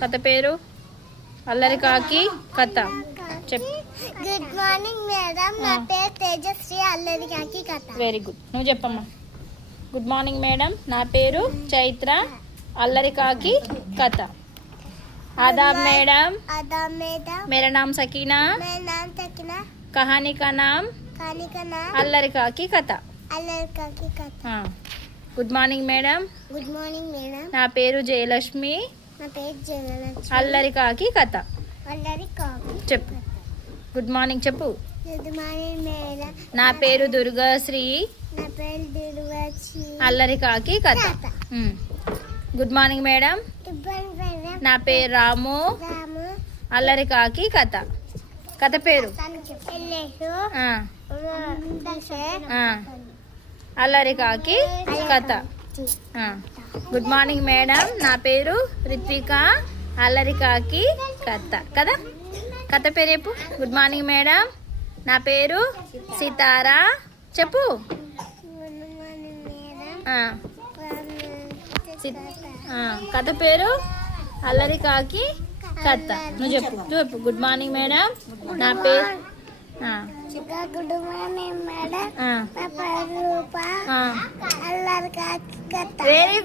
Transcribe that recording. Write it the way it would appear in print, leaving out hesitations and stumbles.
కథ పేరు అల్లరి కాకి కథ చెప్పు. గుడ్ మార్నింగ్ మేడం, నా పేరు తేజశ్రీ. అల్లరి కాకి కథ. Very good. నువ్వు చెప్పమ్మా. గుడ్ మార్నింగ్ మేడం, నా పేరు చైత్ర. అల్లరి కాకి కథ. आदाब मैडम। आदाब मैडम। मेरा नाम सकीना। मेरा नाम सकीना। कहानी का नाम अल्लरि काकी कथा। अल्लरि काकी कथा। हाँ। Good morning madam. Good morning madam. ना पेरू जयलक्ष्मी। ना पेरू जयलक्ष्मी। अल्लरि काकी कथा। अल्लरि काकी చెప్పు. గుడ్ మార్నింగ్ చెప్పు. గుడ్ మార్నింగ్ మేడం, నా పేరు దుర్గాశ్రీ. నా పేరు దుర్గాశ్రీ. అల్లరి కాకి కథ. Good morning madam, good morning madam, నా పేరు రాము. రాము. అల్లరి కాకి కథ. కథ పేరు ఆ, ఆ. అల్లరి కాకి కథ. ఆ. గుడ్ మార్నింగ్ మేడం, నా పేరు రిత్విక. అల్లరి కాకి కథ కదా. కథ పేరు చెప్పు. గుడ్ మార్నింగ్ మేడం, నా పేరు సితారా. చెప్పు. ఆ. కథ పేరు అల్లరి కాకి కథ. నువ్వు చెప్పు. చెప్పు. గుడ్ మార్నింగ్ మేడం, నా పేరు గుడ్ మార్నింగ్ మేడం, నా పేరు రూప. అల్లరి కాకి కథ. వెరీ